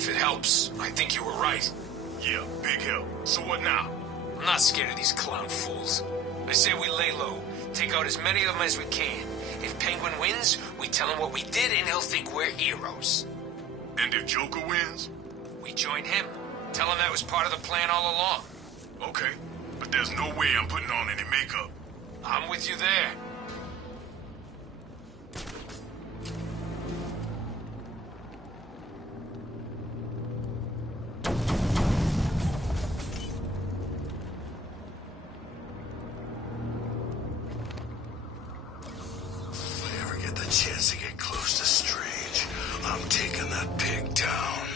If it helps, I think you were right. Yeah, big help. So what now? I'm not scared of these clown fools. I say we lay low, take out as many of them as we can. If Penguin wins, we tell him what we did and he'll think we're heroes. And if Joker wins? We join him. Tell him that was part of the plan all along. Okay, but there's no way I'm putting on any makeup. I'm with you there. Chance to get close to Strange, I'm taking that pig down.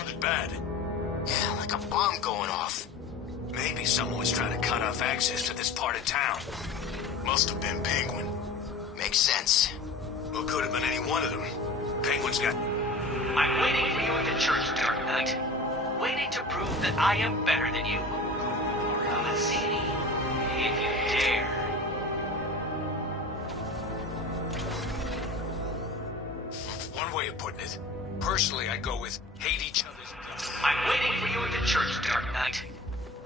Really bad. Yeah, like a bomb going off. Maybe someone was trying to cut off access to this part of town. Must have been Penguin. Makes sense. Well, could have been any one of them. Penguin's got... I'm waiting for you at the church, Dark Knight. Waiting to prove that I am better than you. Come and see me, if you dare. One way of putting it. Personally, I go with hate each other's guts. I'm waiting for you at the church, Dark Knight.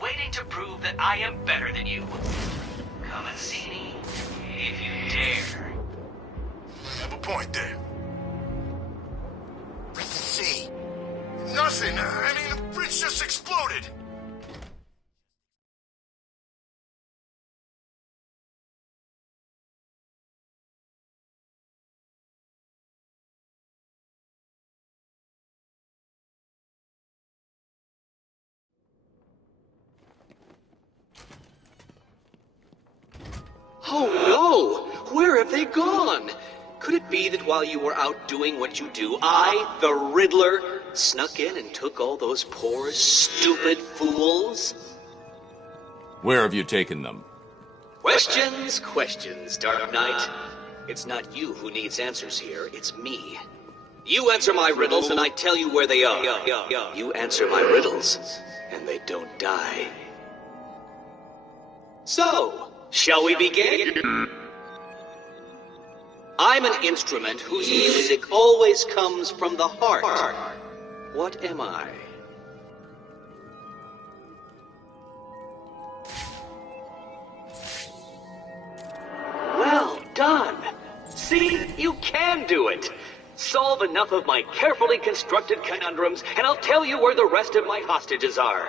Waiting to prove that I am better than you. Come and see me, if you dare. Have a point there. See? Nothing. I mean, the bridge just exploded. Oh no! Where have they gone? Could it be that while you were out doing what you do, I, the Riddler, snuck in and took all those poor, stupid fools? Where have you taken them? Questions, questions, Dark Knight. It's not you who needs answers here, it's me. You answer my riddles and I tell you where they are. You answer my riddles and they don't die. So, shall we begin? I'm an instrument whose music always comes from the heart. What am I? Well done! See, you can do it! Solve enough of my carefully constructed conundrums, and I'll tell you where the rest of my hostages are.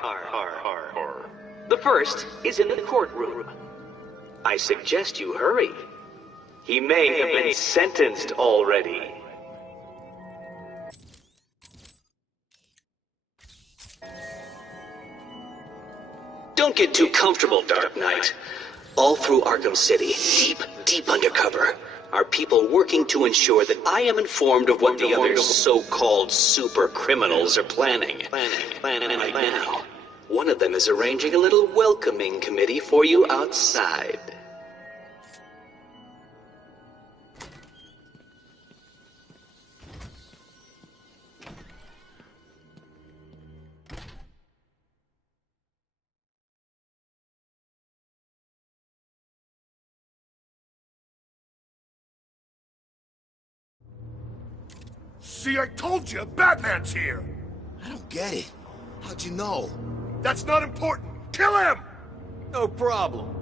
The first is in the courtroom. I suggest you hurry. He may have been sentenced already. Don't get too comfortable, Dark Knight. All through Arkham City, deep undercover, are people working to ensure that I am informed of what the other so-called super criminals are planning. Right now, one of them is arranging a little welcoming committee for you outside. See, I told you, Batman's here! I don't get it. How'd you know? That's not important! Kill him! No problem.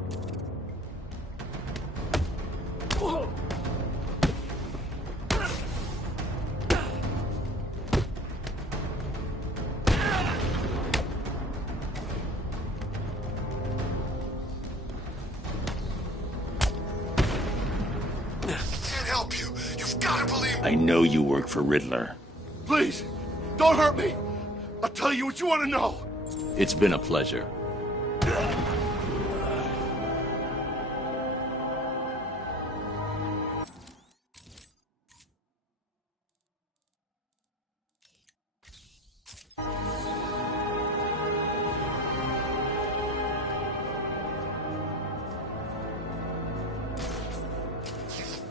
I know you work for Riddler. Please, don't hurt me! I'll tell you what you want to know! It's been a pleasure.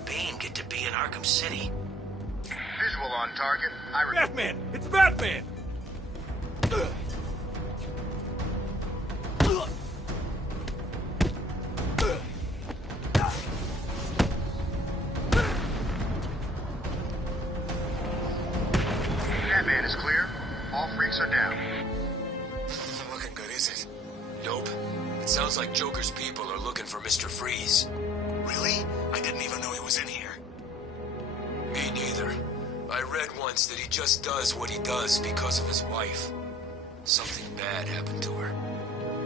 Bane get to be in Arkham City. Visual on target. Batman! It's Batman! Nope. It sounds like Joker's people are looking for Mr. Freeze. Really? I didn't even know he was in here. Me neither. I read once that he just does what he does because of his wife. Something bad happened to her.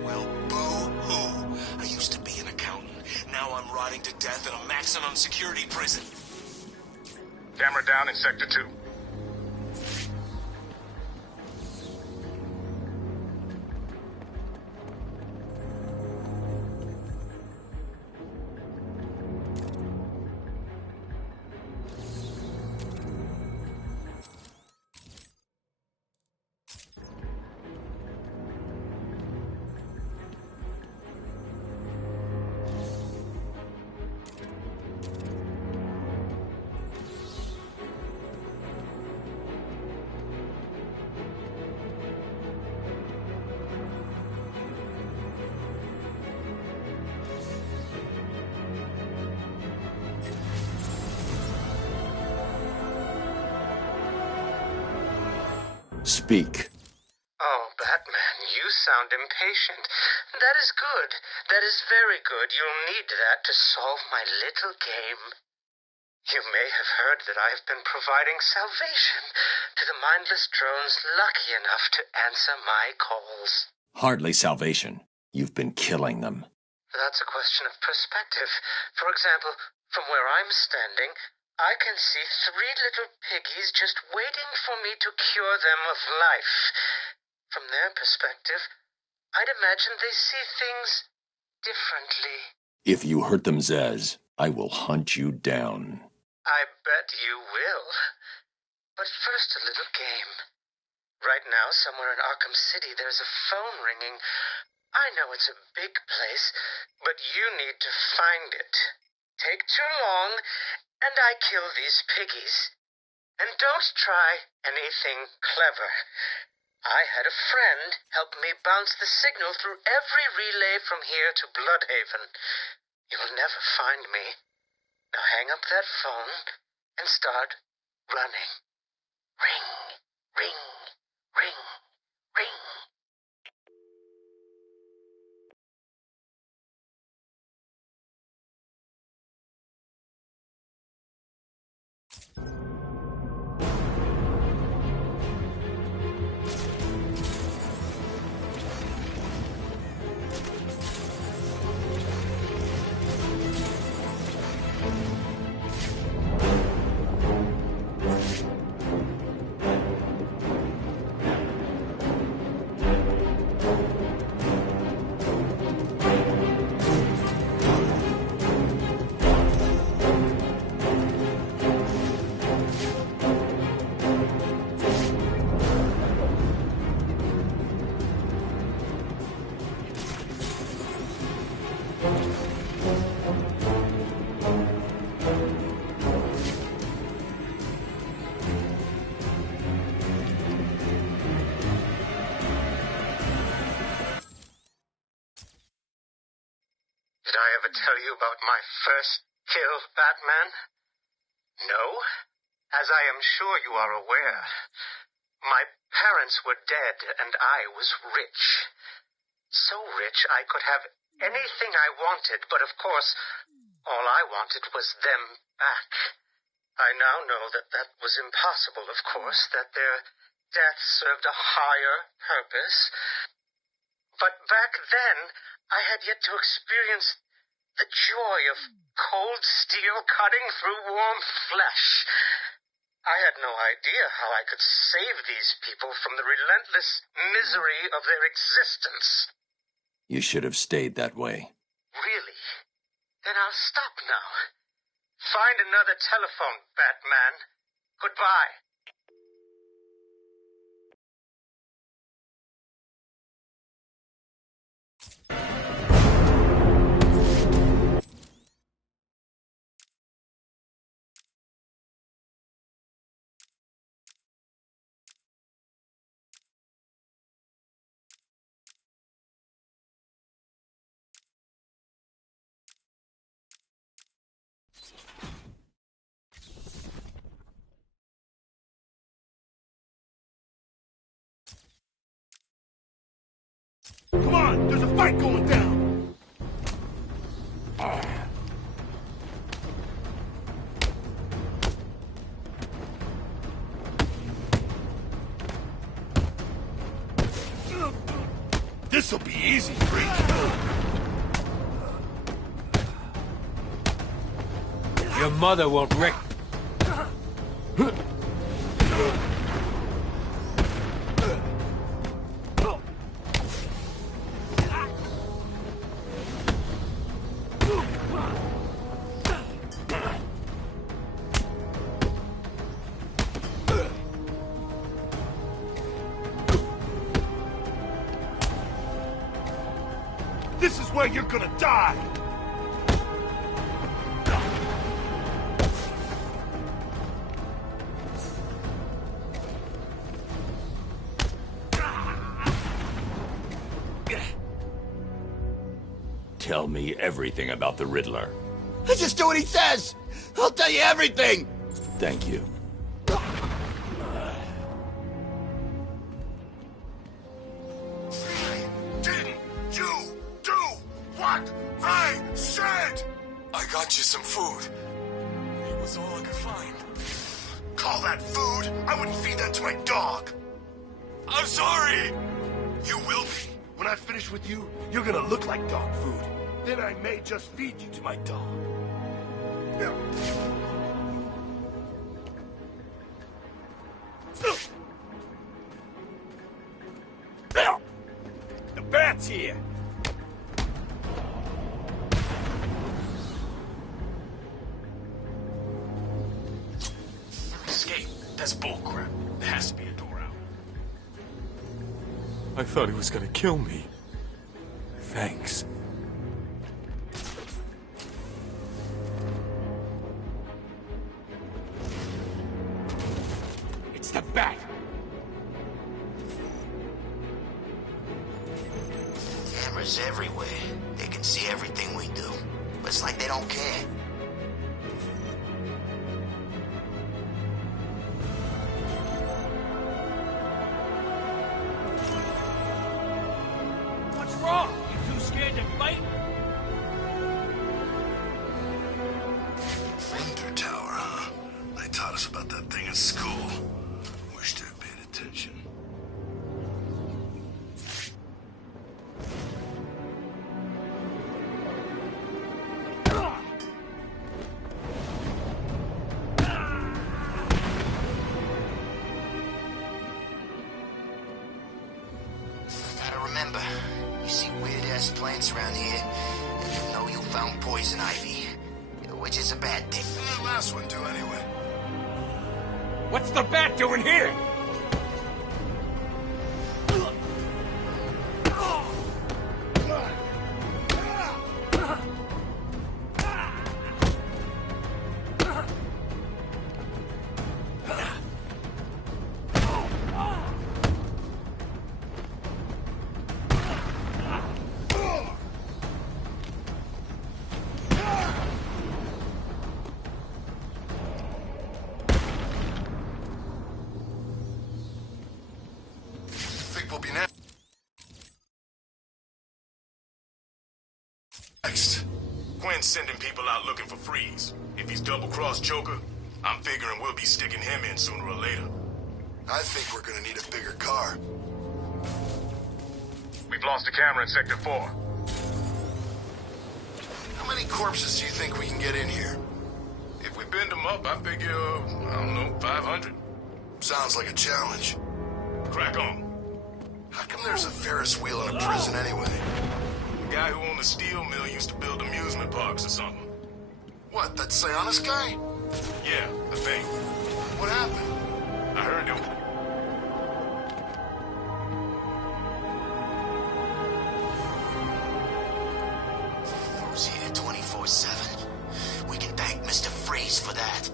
Well, boo-hoo. I used to be an accountant. Now I'm rotting to death in a maximum security prison. Camera down in Sector 2. Speak. Oh, Batman, you sound impatient. That is good. That is very good. You'll need that to solve my little game. You may have heard that I have been providing salvation to the mindless drones lucky enough to answer my calls. Hardly salvation. You've been killing them. That's a question of perspective. For example, from where I'm standing, I can see 3 little piggies just waiting for me to cure them of life. From their perspective, I'd imagine they see things differently. If you hurt them, Zez, I will hunt you down. I bet you will. But first, a little game. Right now, somewhere in Arkham City, there's a phone ringing. I know it's a big place, but you need to find it. Take too long, and I kill these piggies. And don't try anything clever. I had a friend help me bounce the signal through every relay from here to Bloodhaven. You'll never find me. Now hang up that phone and start running. Ring, ring, ring, ring. Did I ever tell you about my first kill, Batman? No? As I am sure you are aware, my parents were dead and I was rich. So rich I could have anything I wanted, but of course, all I wanted was them back. I now know that that was impossible, of course, that their death served a higher purpose. But back then, I had yet to experience the joy of cold steel cutting through warm flesh. I had no idea how I could save these people from the relentless misery of their existence. You should have stayed that way. Really? Then I'll stop now. Find another telephone, Batman. Goodbye. fight going down. This'll be easy, freak. Your mother won't wreck. This is where you're gonna die! Tell me everything about the Riddler. I just do what he says! I'll tell you everything! Thank you. Didn't you do what I said? I got you some food. It was all I could find. Call that food? I wouldn't feed that to my dog. I'm sorry. You will be. When I finish with you, you're gonna look like dog food. Then I may just feed you to my dog. Now. The bat's here! Escape. That's bullcrap. There has to be a door out. I thought he was gonna kill me. Thanks. It's the bat. Cameras everywhere. They can see everything we do. But it's like they don't care. What's wrong? You too scared to fight? Thunder Tower, huh? They taught us about that thing at school. Wish they'd paid attention. Gotta remember, you see weird-ass plants around here, and you know you found poison ivy. Which is a bad thing. The last one do anyway. What's the bat doing here? Think we'll be next. Quinn's sending people out looking for Freeze. If he's double-crossed Joker, I'm figuring we'll be sticking him in sooner or later. I think we're gonna need a bigger car. We've lost a camera in Sector 4. How many corpses do you think we can get in here? If we bend them up, I figure, I don't know, 500. Sounds like a challenge. Crack on. How come there's a Ferris wheel in a prison anyway? The guy who owned the steel mill used to build amusement parks or something. What, that Sionis guy? Yeah, the thing. What happened? I heard him. Who's here 24/7? We can thank Mr. Freeze for that.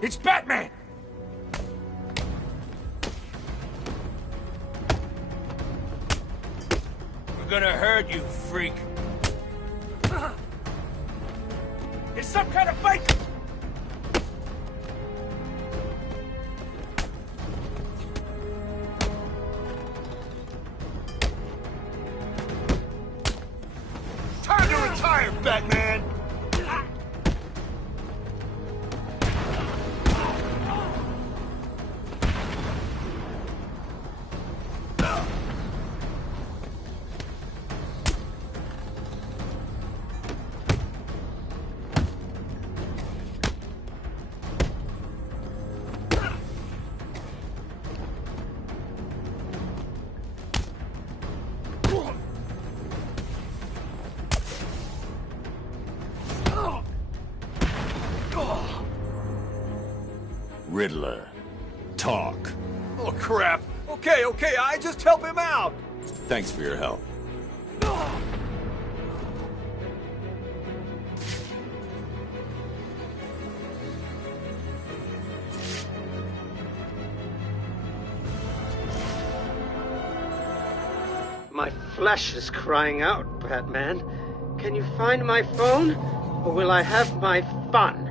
It's Batman! We're gonna hurt you, freak. It's some kind of fight! Time to retire, Batman! Riddler, talk. Oh, crap. Okay, I just help him out. Thanks for your help. My flesh is crying out, Batman. Can you find my phone? Or will I have my fun?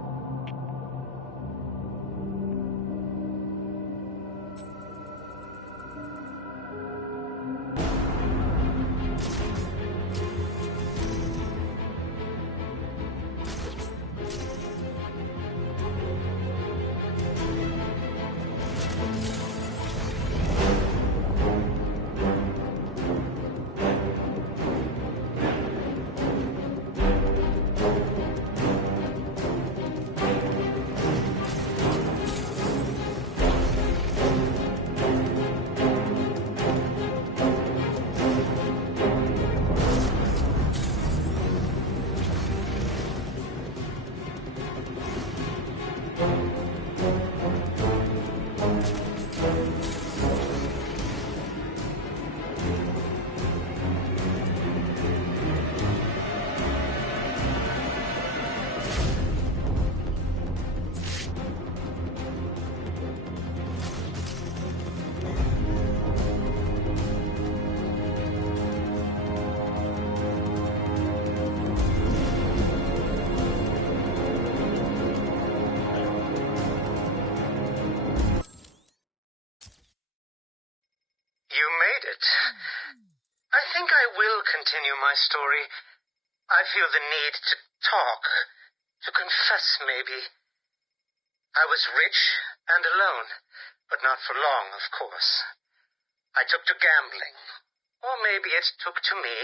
You made it. I think I will continue my story. I feel the need to talk, to confess maybe. I was rich and alone, but not for long, of course. I took to gambling, or maybe it took to me.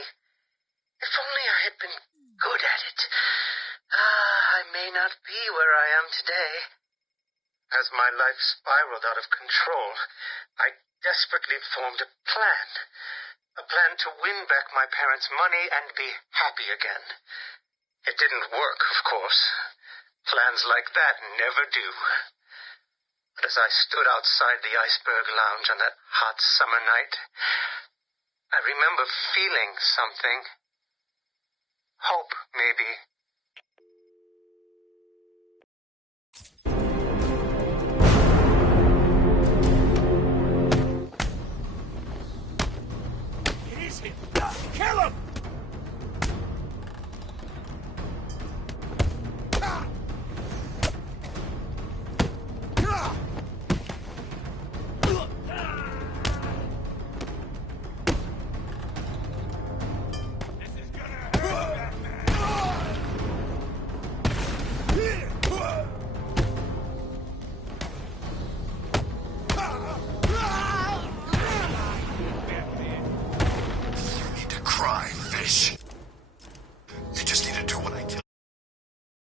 If only I had been good at it. I may not be where I am today. As my life spiraled out of control, I desperately formed a plan. A plan to win back my parents' money and be happy again. It didn't work, of course. Plans like that never do. But as I stood outside the Iceberg Lounge on that hot summer night, I remember feeling something. Hope, maybe.